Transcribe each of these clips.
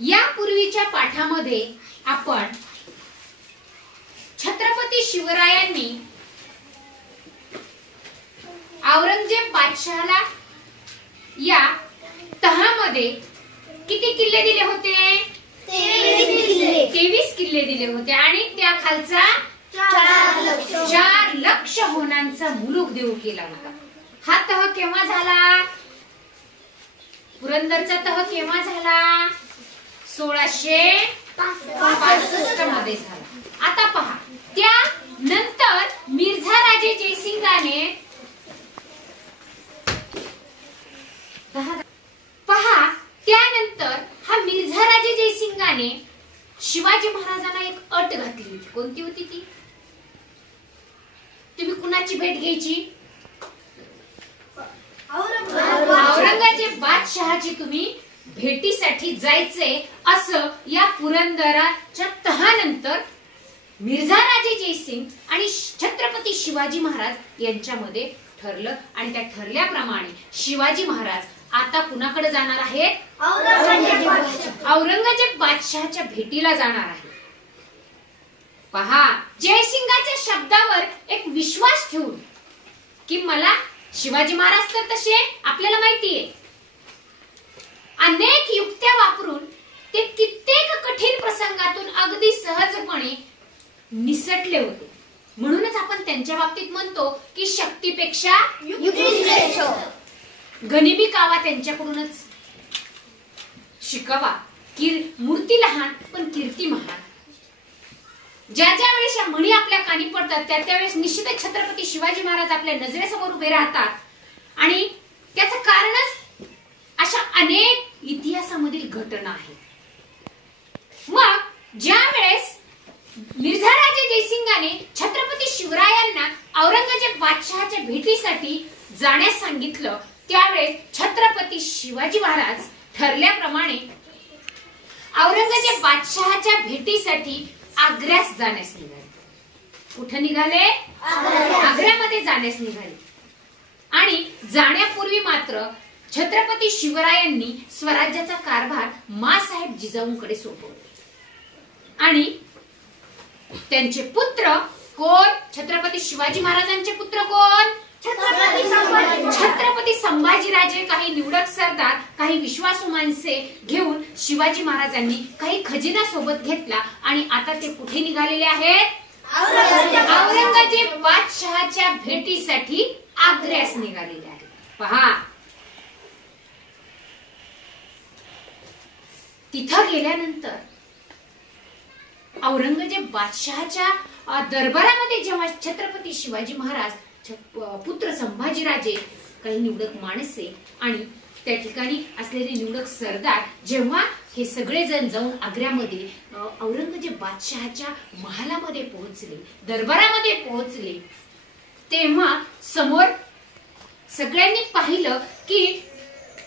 यापूर्वीच्या पाठामध्ये आपण छत्रपती शिवरायांनी औरंगजेब बादशहाला या तहामध्ये किती किल्ले दिले होते? 23 किल्ले दिले होते आणि त्या खालचा 4 लक्ष होणांचा मुलूक देऊ केला होता. हा तह केव्हा झाला? पुरंदरचा तह केव्हा झाला? 1665 मध्ये झाला. आता पहा, त्यानंतर मिर्झा राजे जयसिंगाने पहा त्यानंतर हा मिर्झा राजे जयसिंगाने शिवाजी महाराजांना एक अट घातली होती. कोणती होती ती? तुम्ही कुणाची भेट घ्यायची? औरंगजेब बादशहाची तुम्ही भेटीसाठी जायचे असं या पुरंदराच्या तहानंतर मिर्झा राजे जयसिंग आणि छत्रपती शिवाजी महाराज यांच्यामध्ये ठरलं आणि त्या ठरल्याप्रमाणे शिवाजी महाराज आता कुणाकडे जाणार आहेत? औरंगजेब बादशहाच्या भेटीला जाणार आहे. पहा, जयसिंगाच्या शब्दावर एक विश्वास ठेवून की मला शिवाजी महाराज तर तसे आपल्याला माहितीये अनेक युक्त्या वापरून ते कित्येक कठीण प्रसंगातून अगदी सहजपणे निसटले होते. म्हणूनच आपण त्यांच्या बाबतीत म्हणतो की शक्तीपेक्षा युक्ती गनिमी कावा त्यांच्याकडूनच शिकावा. मूर्ती लहान पण कीर्ती महान. ज्या ज्या वेळेस या म्हणी आपल्या कानी पडतात त्या त्यावेळेस निश्चितच छत्रपती शिवाजी महाराज आपल्या नजरेसमोर उभे राहतात आणि त्याचं कारणच अशा अनेक इतिहासामधील घटना आहेत. मग ज्या वेळेस मिर्झा राजे जयसिंगाने छत्रपती शिवरायांना औरंगजेब बादशहाच्या भेटीसाठी जाण्यास सांगितलं त्यावेळेस छत्रपती शिवाजी महाराज ठरल्याप्रमाणे औरंगजेब बादशहाच्या भेटीसाठी आग्र्यास जाण्यास निघाले. कुठे निघाले? आग्र्यामध्ये जाण्यास निघाले. आणि जाण्यापूर्वी मात्र छत्रपती शिवरायांनी स्वराज्याचा कारभार माँसाहेब जिजाऊंकडे सोपवला आणि त्यांचे पुत्र कोण? छत्रपती शिवाजी महाराजांचे पुत्र कोण? छत्रपती संभाजीराजे, काही निवडक सरदार, काही विश्वासू माणसे घेऊन शिवाजी महाराजांनी काही खजिना सोबत घेतला आणि आता ते कुठे निघालेले आहेत? औरंगजेब बादशहाच्या भेटीसाठी आग्र्यास निघालेले आहेत. पहा, तिथं गेल्यानंतर औरंगजेब बादशहाच्या दरबारामध्ये जेव्हा छत्रपती शिवाजी महाराज, पुत्र संभाजीराजे, काही निवडक माणसे आणि त्या ठिकाणी असलेले निवडक सरदार जेव्हा हे सगळे जण जाऊन आग्र्यामध्ये औरंगजेब बादशहाच्या महालामध्ये पोहोचले, दरबारामध्ये पोहोचले, तेव्हा समोर सगळ्यांनी पाहिलं की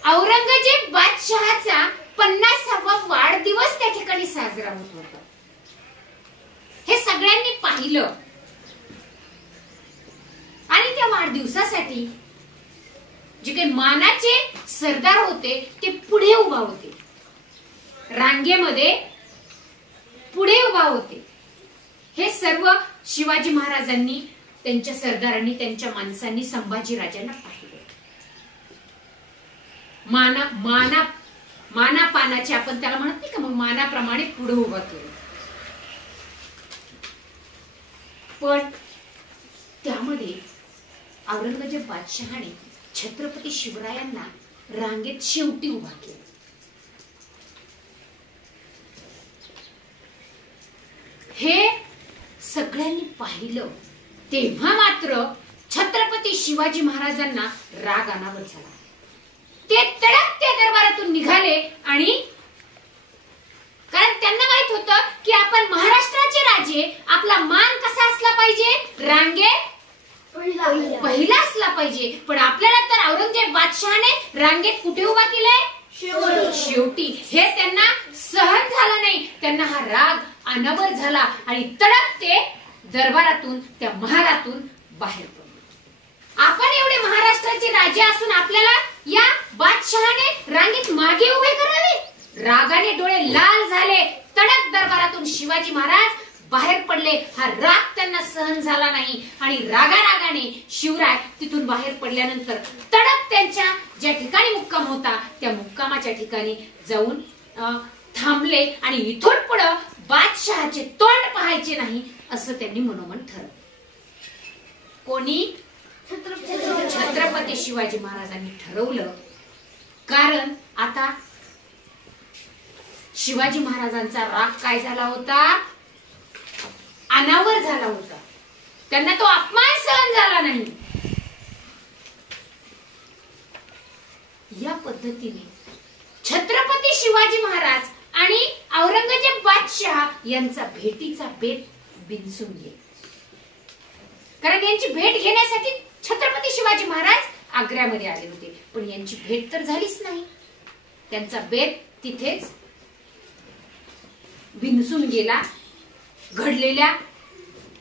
औरंगजेब बादशहाचा 50वा वाढदिवस त्या ठिकाणी साजरा होत होता. हे सगळ्यांनी पाहिलं आणि त्या वाढदिवसासाठी जे काही मानाचे सरदार होते ते पुढे उभा होते, रांगेमध्ये पुढे उभा होते. हे सर्व शिवाजी महाराजांनी, त्यांच्या सरदारांनी, त्यांच्या माणसांनी संभाजीराजांना पाहिलं. मानापानाचे आपण त्याला म्हणत नाही का, मग मानाप्रमाणे पुढे उभा केलं. पण त्यामध्ये औरंगजेब बादशहाने छत्रपती शिवरायांना रांगेत शेवटी उभा केला. हे सगळ्यांनी पाहिलं तेव्हा मात्र छत्रपती शिवाजी महाराजांना राग अनावर झाला. ते तडक त्या दरबारातून निघाले आणि कारण त्यांना माहित होतं की आपण महाराष्ट्राचे राजे, आपला मान कसा असला पाहिजे? रांगेत पहिला असला पाहिजे. पण आपल्याला तर औरंगजेब बादशहाने रांगेत कुठे उभा केलाय? शेवटी. हे त्यांना सहन झालं नाही. त्यांना हा राग अनावर झाला आणि तडक ते दरबारातून, त्या महालातून बाहेर पडले. आपण एवढे महाराष्ट्राचे राजे असून आपल्याला या बादशहाने रांगेत मागे उभे करावे? रागाने डोळे लाल झाले. तडक दरबारातून शिवाजी महाराज बाहेर पडले. हा राग त्यांना सहन झाला नाही आणि रागाने शिवराय तिथून बाहेर पडल्यानंतर तडक त्यांच्या ज्या ठिकाणी मुक्काम होता त्या मुक्कामाच्या ठिकाणी जाऊन थांबले आणि इथून पुढे बादशहाचे तोंड पाहायचे नाही असं त्यांनी मनोमन ठरवलं. कोणी? छत्रपती शिवाजी महाराजांनी ठरवलं. कारण आता शिवाजी महाराजांचा राग काय झाला होता? अनावर झाला होता. त्यांना तो अपमान सहन झाला नाही. या पद्धतीने छत्रपती शिवाजी महाराज आणि औरंगजेब बादशाह यांचा भेटीचा बेत बिनसून गेला. कारण यांची भेट घेण्यासाठी छत्रपती शिवाजी महाराज आग्र्यामध्ये आले होते, पण यांची भेट तर झालीच नाही. त्यांचा बेत तिथेच बिनसून गेला. घडलेल्या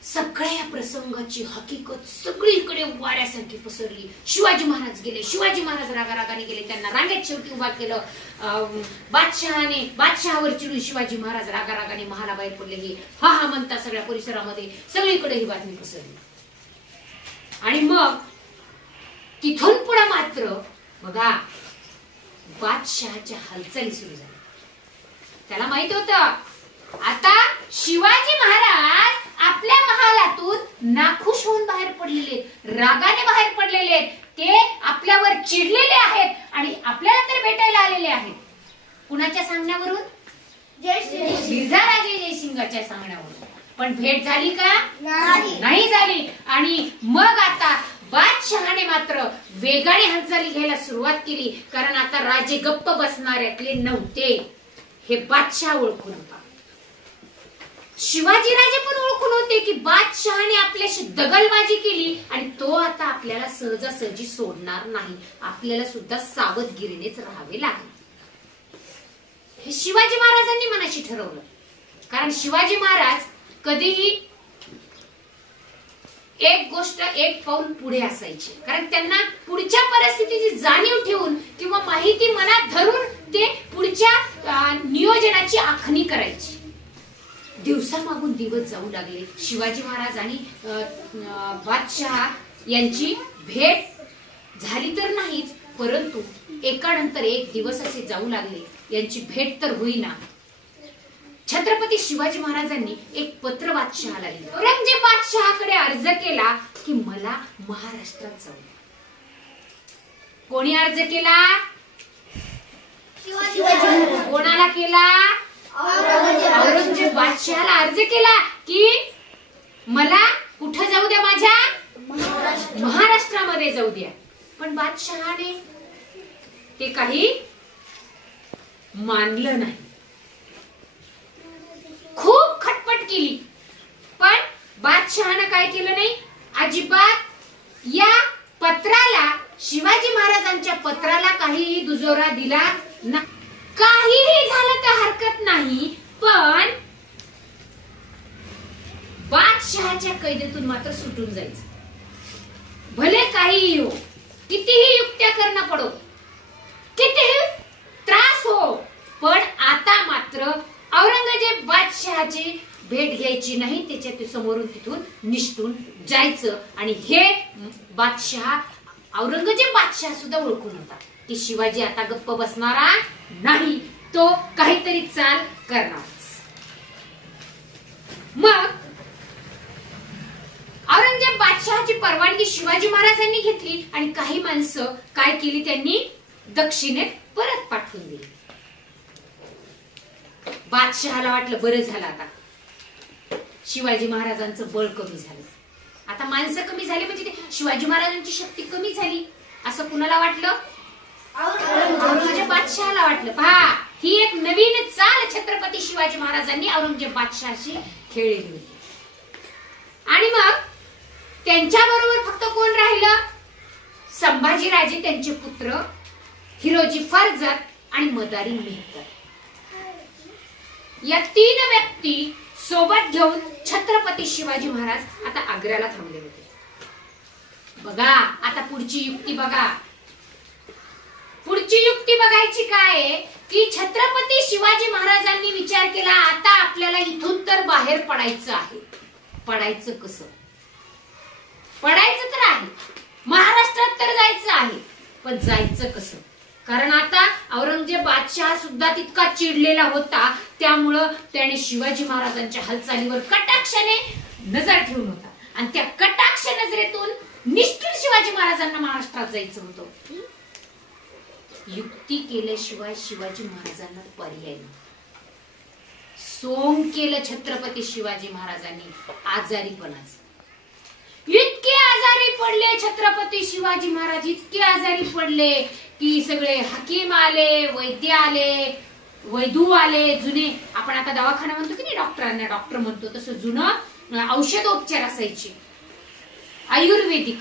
सगळ्या प्रसंगाची हकीकत सगळीकडे वाऱ्यासारखी पसरली. शिवाजी महाराज गेले, शिवाजी महाराज रागारागाने गेले, त्यांना रांगेत शेवटी उभा केलं. बादशहावर चिडून शिवाजी महाराज रागारागाने महालाबाहेर पडले. हे हा हा म्हणता सगळ्या परिसरामध्ये सगळीकडे ही बातमी पसरली. आणि मग तिथून पुढे मात्र बघा बादशहाच्या हालचाली सुरू झाल्या. त्याला माहित होतं आता शिवाजी महाराज आपल्या महालातून नाखुश होऊन बाहेर पडलेले, रागाने बाहेर पडलेले, ते आपल्यावर चिडलेले आहेत आणि आपल्याला तर भेटायला आलेले आहेत. कुणाच्या सांगण्यावरून? गिरजाराजे जयसिंगाच्या सांगण्यावरून. पण भेट झाली का? नाही झाली. आणि मग आता बादशहाने मात्र वेगाने हालचाली घ्यायला सुरुवात केली. कारण आता राजे गप्प बसणाऱ्यातले नव्हते हे बादशाह ओळखून होता. शिवाजी राजे पण ओळखून होते की बादशहाने आपल्याशी दगलबाजी केली आणि तो आता आपल्याला सहजासहजी सोडणार नाही. आपल्याला सुद्धा सावधगिरीनेच राहावे लागेल. हे शिवाजी महाराजांनी मनाशी ठरवलं. कारण शिवाजी महाराज कधीही एक गोष्ट एक पाऊल पुढे असायचे. कारण त्यांना पुढच्या परिस्थितीची जाणीव ठेवून किंवा माहिती मनात धरून ते पुढच्या नियोजनाची आखणी करायची. दिवसामागून दिवस जाऊ लागले. शिवाजी महाराज आणि बादशाह यांची भेट झाली तर नाहीच, परंतु एकानंतर एक दिवस असे जाऊ लागले. यांची भेट तर होईना. छत्रपती शिवाजी महाराजांनी एक पत्र बादशहाला लिहिलं. औरंगजेब बादशहाकडे अर्ज केला की मला महाराष्ट्रात जाऊ. कोणी अर्ज केला? कोणाला केला? औरंगजेब बादशहाला अर्ज केला की मला कुठं जाऊ द्या? माझ्या महाराष्ट्रामध्ये जाऊ द्या. पण बादशहाने ते काही मानलं नाही. खूप खटपट केली पण बादशहाने काय केलं नाही. अजिबात या पत्राला, शिवाजी महाराजांच्या पत्राला काहीही दुजोरा दिला नाही. काहीही झालं तर हरकत नाही, पण बादशहाच्या कैदेतून मात्र सुटून जायचं. भले काहीही हो, कितीही युक्त्या करणं पडो, कितीही त्रास हो, पण आता मात्र औरंगजेब बादशहाची भेट घ्यायची नाही. त्याच्या समोरून तिथून निष्ठून जायचं. आणि हे बादशहा, औरंगजेब बादशहा सुद्धा ओळखून होता की शिवाजी आता गप्प बसणारा नाही, तो काहीतरी चाल करणार. मग औरंगजेब बादशहाची परवानगी शिवाजी महाराजांनी घेतली आणि काही माणसं काय केली, त्यांनी दक्षिणेत परत पाठवून दिली. बादशहाला वाटलं बरं झालं आता शिवाजी महाराजांचं बळ कमी झालं. आता माणसं कमी झाली म्हणजे ते शिवाजी महाराजांची शक्ती कमी झाली असं कुणाला वाटलं? औरंगजेब बादशहाला वाटलं. पहा, ही एक नवीन चाल छत्रपती शिवाजी महाराजांनी औरंगजेब बादशहाशी खेळली होती. आणि मग त्यांच्या बरोबर फक्त कोण राहिलं? संभाजीराजे, त्यांचे पुत्र हिरोजी फर्जत आणि मदारी मेहकर. या 3 व्यक्ती सोबत घेऊन छत्रपती शिवाजी महाराज आता आग्र्याला थांबले होते. बघा आता पुढची युक्ती बघा. पुढची युक्ती बघायची काय? की छत्रपती शिवाजी महाराजांनी विचार केला, आता आपल्याला इथून तर बाहेर पडायचं आहे. पडायचं कसं? पडायचं तर आहे, महाराष्ट्रात तर जायचं आहे, पण जायचं कसं? कारण आता औरंगजेब बादशाह सुद्धा तितका चिडलेला होता, त्यामुळं त्याने शिवाजी महाराजांच्या हालचालीवर कटाक्षाने नजर ठेवून होता आणि त्या कटाक्ष नजरेतून निष्ठुर शिवाजी महाराजांना महाराष्ट्रात जायचं होतं. युक्ती केल्याशिवाय शिवाजी महाराजांना पर्याय नाही. सोंग केलं छत्रपती शिवाजी महाराजांनी आजारीपणाचं. इतके आजारी पडले छत्रपती शिवाजी महाराज, इतके आजारी पडले की सगळे हकीम आले, वैद्य आले, वैदू आले, जुने आपण आता दवाखाना म्हणतो की नाही, डॉक्टरांना डॉक्टर म्हणतो, तसं जुनं औषधोपचार असायचे आयुर्वेदिक,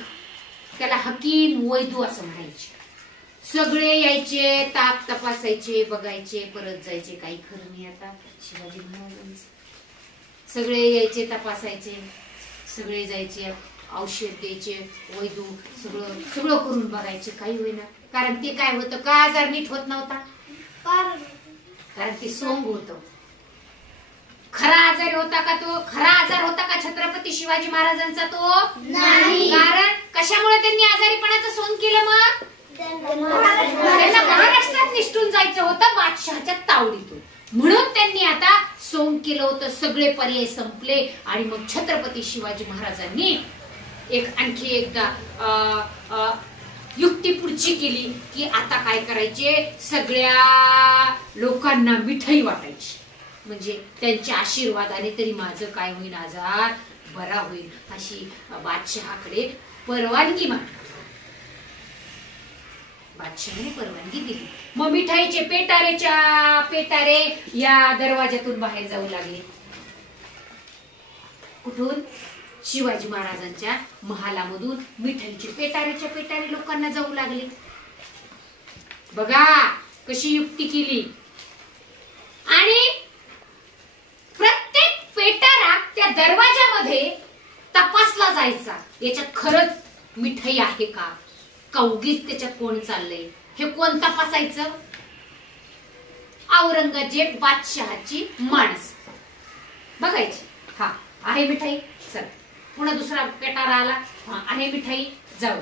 त्याला हकीम वैदू असं म्हणायचे. सगळे यायचे, ताप तपासायचे, बघायचे, परत जायचे. काही खरं नाही आता शिवाजी महाराजांचं. सगळे यायचे, तपासायचे, सगळे जायचे, औषध द्यायचे, वैदू सगळं सगळं करून बघायचे, काही होईना. कारण ते काय होतं, का आजार नीट होत नव्हता? कारण ते सोंग होतं. खरा आजार होता का तो? खरा आजार होता का छत्रपती शिवाजी महाराजांचा? तो नाही. कारण कशामुळे त्यांनी आजारीपणाचं सोंग केलं? मग त्यांना महाराष्ट्रात निष्ठून जायचं होतं बादशहाच्या तावडीतून, म्हणून त्यांनी आता सोंग केलं होतं. सगळे पर्याय संपले आणि मग छत्रपती शिवाजी महाराजांनी आणखी एकदा युक्ती पुढची केली की आता काय करायचे, सगळ्या लोकांना मिठाई वाटायची, म्हणजे त्यांच्या आशीर्वादाने तरी माझं काय होईल, आजार बरा होईल, अशी बादशहाकडे परवानगी मागली. बादशहाने परवानगी दिली. मग मिठाईचे पेटारे या दरवाजातून बाहेर जाऊ लागले. कुठून? शिवाजी महाराजांच्या महालामधून मिठाईचे पेटारे लोकांना जाऊ लागले. बघा कशी युक्ती केली. आणि प्रत्येक पेटारा त्या दरवाजामध्ये तपासला जायचा, याच्यात खरंच मिठाई आहे का, उगीच त्याच्यात कोण चाललंय, हे कोण तपासायचं? औरंगजेब बादशहाची माणस बघायची. हा आहे मिठाई, चल. पुन्हा दुसरा पेटारा आला, हा आहे मिठाई, जाऊ.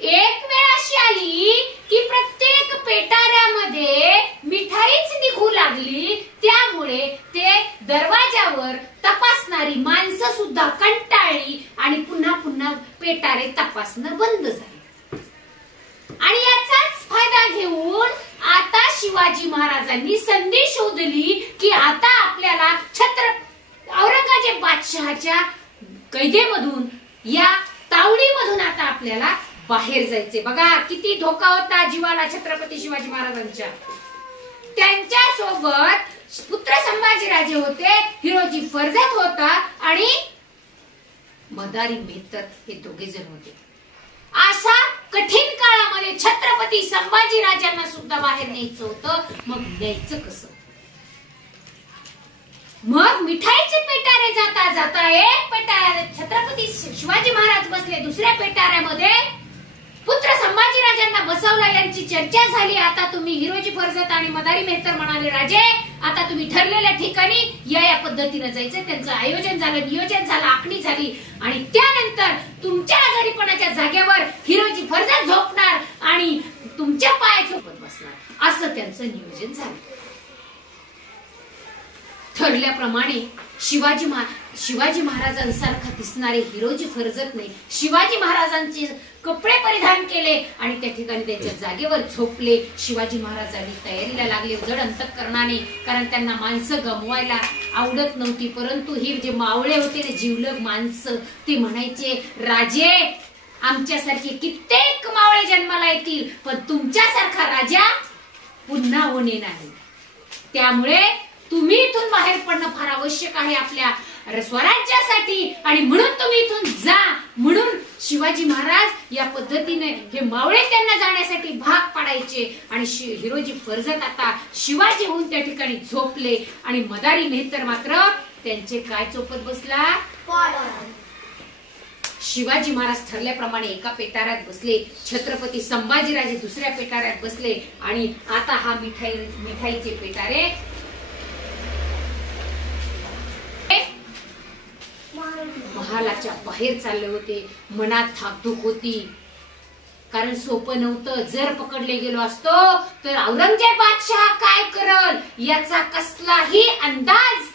एक वेळ अशी आली की प्रत्येक पेटाऱ्यामध्ये मिठाईच निघू लागली, त्यामुळे ते दरवाजावर तपासणारी माणसं सुद्धा कंटाळली आणि पुन्हा पेटारे तपासणं बंद झाले. आणि याचाच फायदा घेऊन आता शिवाजी महाराजांनी संधी शोधली की आता आपल्याला औरंगजेब बादशहाच्या कैदेमधून, या तावडीमधून आता आपल्याला बाहेर जायचे. बघा किती धोका होता जीवाला छत्रपती शिवाजी महाराजांच्या. त्यांच्या सोबत पुत्र संभाजीराजे होते, हिरोजी फर्जत होता आणि मदारी मेहतर, हे दोघे जण होते. अशा कठीण काळामध्ये छत्रपती संभाजीराजांना सुद्धा बाहेर न्यायचं होतं. मग न्यायचं कसं? मग मिठाईचे पेटारे जाता एक पेटाऱ्या छत्रपती शिवाजी महाराज बसले, दुसऱ्या पेटाऱ्यामध्ये पुत्र संभाजीराजांना बसवला. यांची चर्चा झाली. आता तुम्ही हिरोजी फर्जत आणि मदारी मेहतर म्हणाले, राजे आता तुम्ही ठरलेल्या ठिकाणी या पद्धतीने जायचं. त्यांचं आयोजन झालं, नियोजन झालं, आखणी झाली आणि त्यानंतर तुमच्या आजारीपणाच्या जागेवर हिरोजी फर्जत झोपणार आणि तुमच्या पाया झोपत बसणार, असं त्यांचं नियोजन झालं. ठरल्याप्रमाणे शिवाजी महाराजांसारखा दिसणारे हिरोजी फर्जतने शिवाजी महाराजांचे कपडे परिधान केले आणि त्या ठिकाणी त्यांच्या जागेवर झोपले. शिवाजी महाराजांनी तयारीला लागले जड अंतःकरणाने, कारण त्यांना माणसं गमवायला आवडत नव्हती. परंतु ही जे मावळे होते ना, जिवलग माणसं, ते म्हणायचे, राजे आमच्यासारखे कित्येक मावळे जन्माला येतील, पण तुमच्यासारखा राजा पुन्हा होणे नाही. त्यामुळे तुम्ही इथून बाहेर पडणं फार आवश्यक आहे आपल्या स्वराज्यासाठी आणि म्हणून तुम्ही इथून जा. म्हणून शिवाजी महाराज या पद्धतीने हे मावळे त्यांना जाण्यासाठी भाग पाडायचे आणि हिरोजी फर्जत आता शिवाजी होऊन त्या ठिकाणी झोपले आणि मदारी मेहतर मात्र त्यांचे काय चोपत बसला? शिवाजी महाराज ठरल्याप्रमाणे एका पेटाऱ्यात बसले, छत्रपती संभाजीराजे दुसऱ्या पेटाऱ्यात बसले आणि आता हा मिठाईचे पेटारे महालाच्या बाहेर चालले होते. मनात धाकधूक होती, कारण सोपं नव्हतं. जर पकडले गेलो असतो तर औरंगजेब बादशाह काय करल याचा कसलाही अंदाज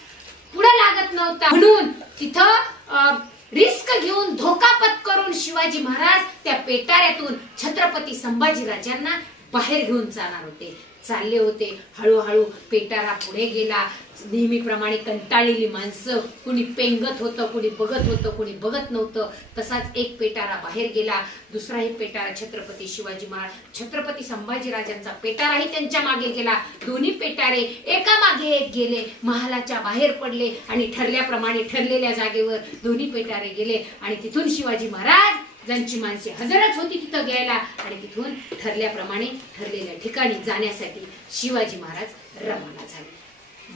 पुढे लागत नव्हता. म्हणून तिथं रिस्क घेऊन धोका पत्करून शिवाजी महाराज त्या पेटाऱ्यातून छत्रपती संभाजीराजांना बाहेर घेऊन जाणार होते. चालले होते. हळूहळू पेटारा पुढे गेला. नेहमीप्रमाणे कंटाळलेली माणसं, कुणी पेंगत होतं, कुणी बघत होतं, कुणी बघत नव्हतं. तसाच एक पेटारा बाहेर गेला. दुसराही पेटारा छत्रपती शिवाजी महाराज छत्रपती संभाजीराजांचा पेटाराही त्यांच्या मागे गेला. दोन्ही पेटारे एका मागे एक गेले, महालाच्या बाहेर पडले आणि ठरल्याप्रमाणे ठरलेल्या जागेवर दोन्ही पेटारे गेले आणि तिथून शिवाजी महाराज ज्यांची माणसे हजरच होती तिथं घ्यायला आणि तिथून ठरल्याप्रमाणे ठरलेल्या ठिकाणी जाण्यासाठी शिवाजी महाराज रवाना झाले.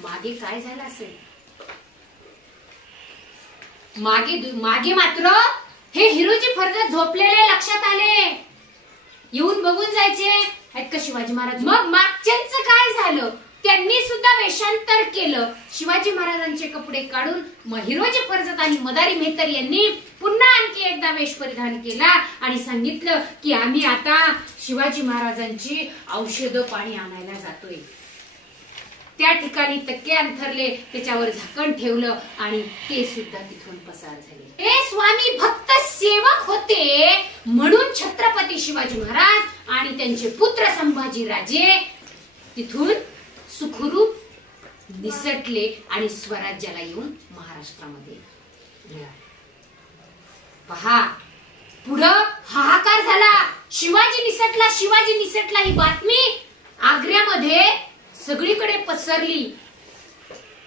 मागे काय झालं असेल? मागे मात्र हे हिरोजी फर्जत झोपलेले लक्षात आले. येऊन बघून जायचे आहेत का शिवाजी महाराज. मग मागच्यांचं काय झालं? त्यांनी सुद्धा वेषांतर केलं. शिवाजी महाराजांचे कपडे काढून हिरोजी फर्जत आणि मदारी मेहतर यांनी पुन्हा आणखी एकदा वेश परिधान केला आणि सांगितलं की आम्ही आता शिवाजी महाराजांची औषधं पाणी आणायला जातोय. त्या ठिकाणी तक्के अंथरले, त्याच्यावर झाकण ठेवलं आणि ते सुद्धा तिथून पसार झाले. हे स्वामी भक्त सेवक होते म्हणून छत्रपती शिवाजी महाराज आणि त्यांचे पुत्र संभाजीराजे तिथून सुखरूप निसटले आणि स्वराज्याला येऊन महाराष्ट्रामध्ये पहा. पुढं हाहाकार झाला. शिवाजी निसटला ही बातमी आग्र्यामध्ये सगळीकडे पसरली.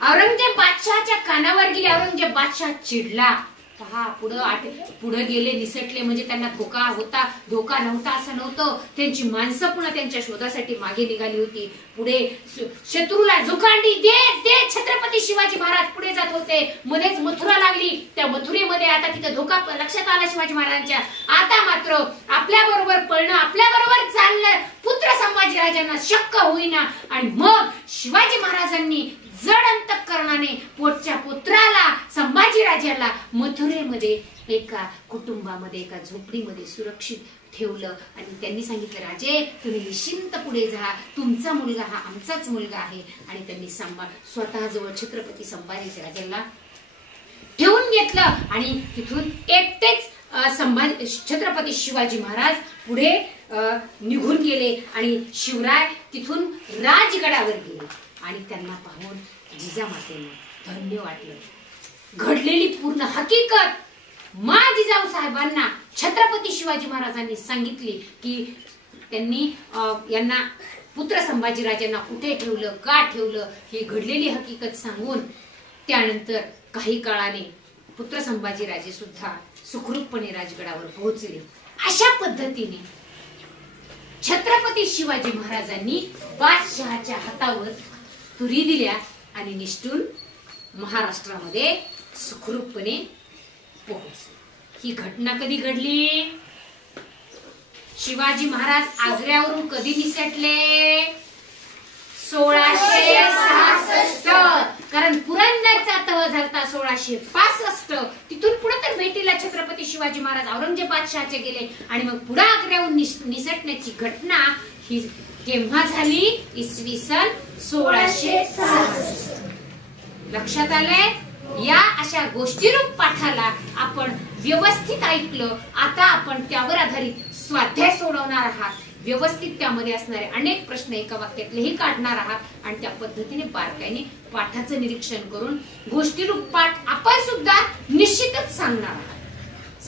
औरंगजेब बादशाहच्या कानावर गेली. औरंगजेब बादशाह चिडला. पहा, पुढे गेले, निसटले म्हणजे त्यांना धोका होता, धोका नव्हता असं नव्हतं. त्यांची माणसं पुन्हा त्यांच्या शोधासाठी मागे निघाली होती. पुढे शत्रूला जुकांडी दे छत्रपती शिवाजी महाराज पुढे जात होते. मध्येच मथुरा लागली. त्या मथुरेमध्ये आता तिथे धोका लक्षात आला शिवाजी महाराजांच्या. आता मात्र आपल्या बरोबर पळणं, आपल्या बरोबर चालणं पुत्र संभाजीराजांना शक्य होईना आणि मग शिवाजी महाराजांनी जड अंतःकरणाने पोटच्या पुत्राला संभाजीराजाला मथुरेमध्ये एका कुटुंबामध्ये एका झोपडीमध्ये सुरक्षित ठेवलं आणि त्यांनी सांगितलं, राजे तुम्ही निश्चिंत पुढे जा, तुमचा मुलगा हा आमचाच मुलगा आहे. आणि त्यांनी स्वतः जवळ छत्रपती संभाजीराजांना ठेवून घेतलं आणि तिथून एकटेच छत्रपती शिवाजी महाराज पुढे निघून गेले आणि शिवराय तिथून राजगडावर गेले आणि त्यांना पाहून जिजामातेंना धन्य वाटलं. घडलेली पूर्ण हकीकत जिजाऊ साहेबांना छत्रपती शिवाजी महाराजांनी सांगितली की त्यांनी यांना पुत्र संभाजीराजांना कुठे ठेवलं, का ठेवलं, ही घडलेली हकीकत सांगून त्यानंतर काही काळाने पुत्र संभाजीराजे सुद्धा सुखरूपपणे राजगडावर पोहोचले. अशा पद्धतीने छत्रपती शिवाजी महाराजांनी बादशहाच्या हातावर तुरी दिल्या आणि निष्ठून महाराष्ट्रामध्ये सुखरूपपणे पोहोचले. ही घटना कधी घडली? शिवाजी महाराज आग्र्यावरून कधी निसटले? 1666. कारण पुरंदरचा तह झालता 1665. तिथून पुढे तर भेटीला छत्रपती शिवाजी महाराज औरंगजेब बादशहाचे गेले आणि मग पुढे आग्र्याहून निसटण्याची घटना ही केव्हा झाली? इसवी सन 1666. लक्षात आलंय? या अशा गोष्टीरूप पाठाला आपण व्यवस्थित ऐकलं. आता आपण त्यावर आधारित स्वाध्याय सोडवणार आहात. व्यवस्थित त्यामध्ये असणारे अनेक प्रश्न एका वाक्यातलेही काढणार आहात आणि त्या पद्धतीने बारकाईने पाठाचं निरीक्षण करून गोष्टीरूप पाठ आपण सुद्धा निश्चितच सांगणार आहात.